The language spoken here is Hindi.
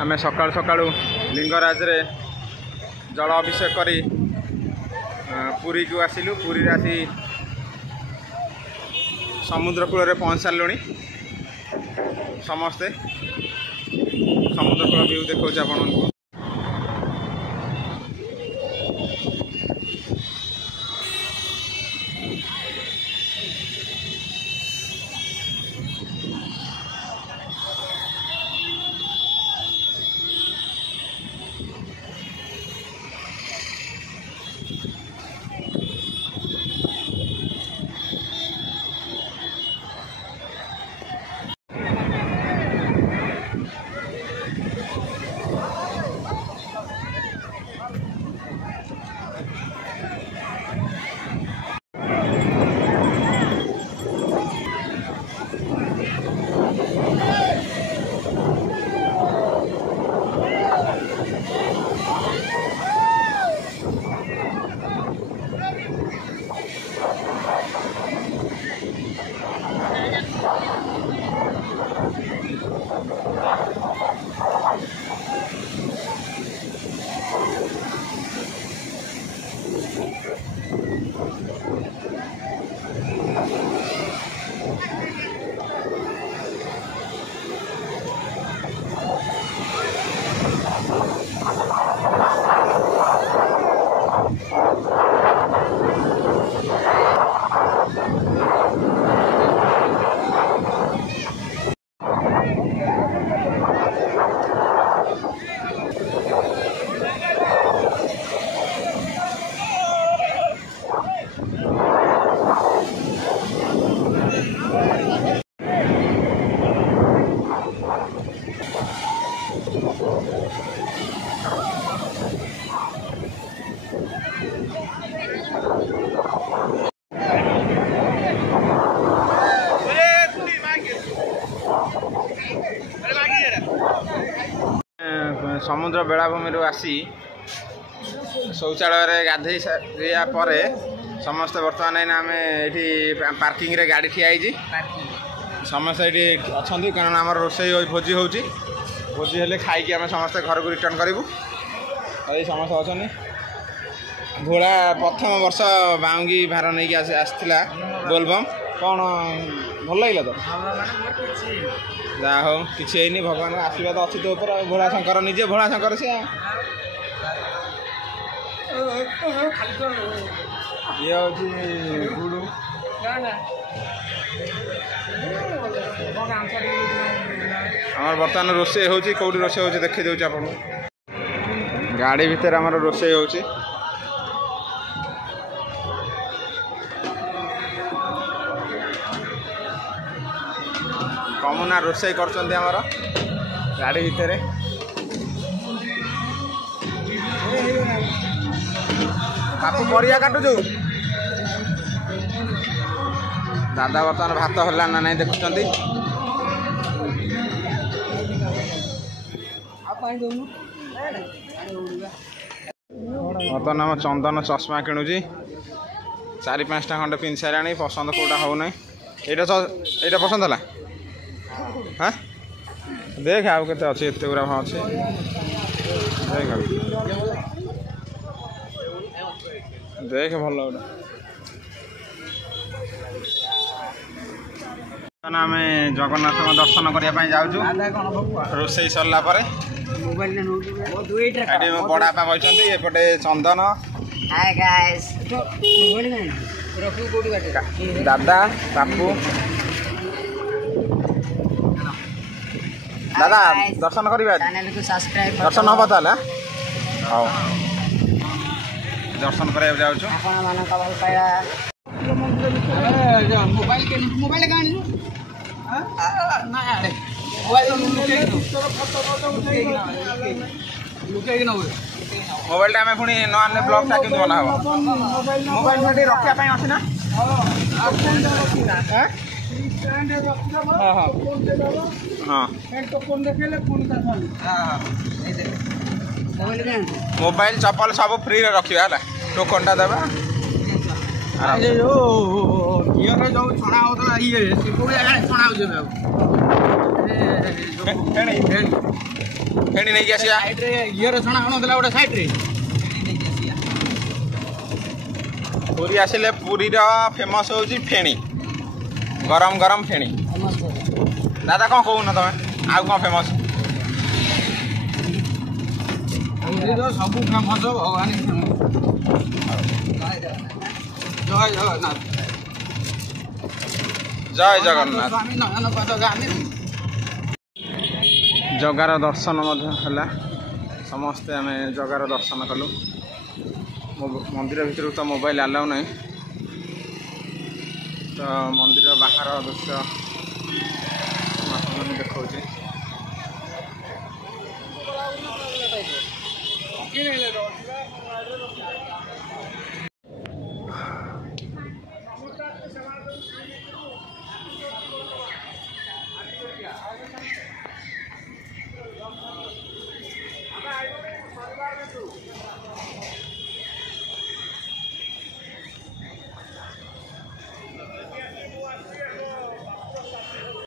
आम सकाळु सकाळु लिंगराज रे जल अभिषेक करी पुरी को आसिलु। पुरी आसी समुद्र कूल रे पहुँच सारूँ। समस्ते समुद्र कूल व्यू देखा आपण समुद्र बेलाभूमि आसी शौचालय रे गाधई सारा पर समस्ते बर्तमान आम ये पार्किंग रे गाड़ी ठिया समस्ते ये अच्छा कारण आम रोषे भोजी होची भोजी हेले खाई आम समस्ते घर को रिटर्न करूँ। ये समस्ते अच्छा भोला प्रथम वर्ष बाउंगी भार नहीं आसला बोलबम कौन भल लगे तो जहा हो कि भगवान आशीर्वाद अच्छी तो ऊपर भोला शंकर निजे भोला शंकर से ये गुड़ू आम बर्तमान रोषे होची कौटी रोषे होची देखी दूँ आप गाड़ी भितर आम रोषे होची कमुना रोषे कर गाड़ी भितर बापू परिया काटुचु दादा बर्तमान भात हल्ला ना नहीं देखुं बर्तमान आम चंदन चश्मा किणुची 4-5टा खंडे पिंधि सारे पसंद कौटा हो ना यहाँ पसंद है हाँ देख आउ के अच्छे एत गुरा अच्छे देख भल आम जगन्नाथ दर्शन करने जाऊँ रोषे सरला बड़ा बही एपटे चंदन दादा बापू दादा दर्शन करवा दर्शन हम ताल हाँ दर्शन कर मोबाइल टाइम पुणी न आने ब्लॉग टा बना मोबाइल रखा अच्छी ना मोबाइल चप्पल सब फ्री रखा है टोकन टा देवा जो छणा होता ये छणा फेणी नहीं आसिया साइड रे इयर छणा हणो देला गोटे साइड रे पूरी आसिले पूरी रो फेमस होची फेणी गरम गरम फेणी दादा कौन कहून तमें आउ कौन फेमस पूरी रो सब फेमस भगवान जय जगन्नाथ जय जगन्नाथ स्वामी नयन पदगामी जगार दर्शन है समस्ते आम जगार दर्शन कलु मंदिर भीतर तो मोबाइल आलाउ नहीं तो मंदिर बाहर दृश्य देखा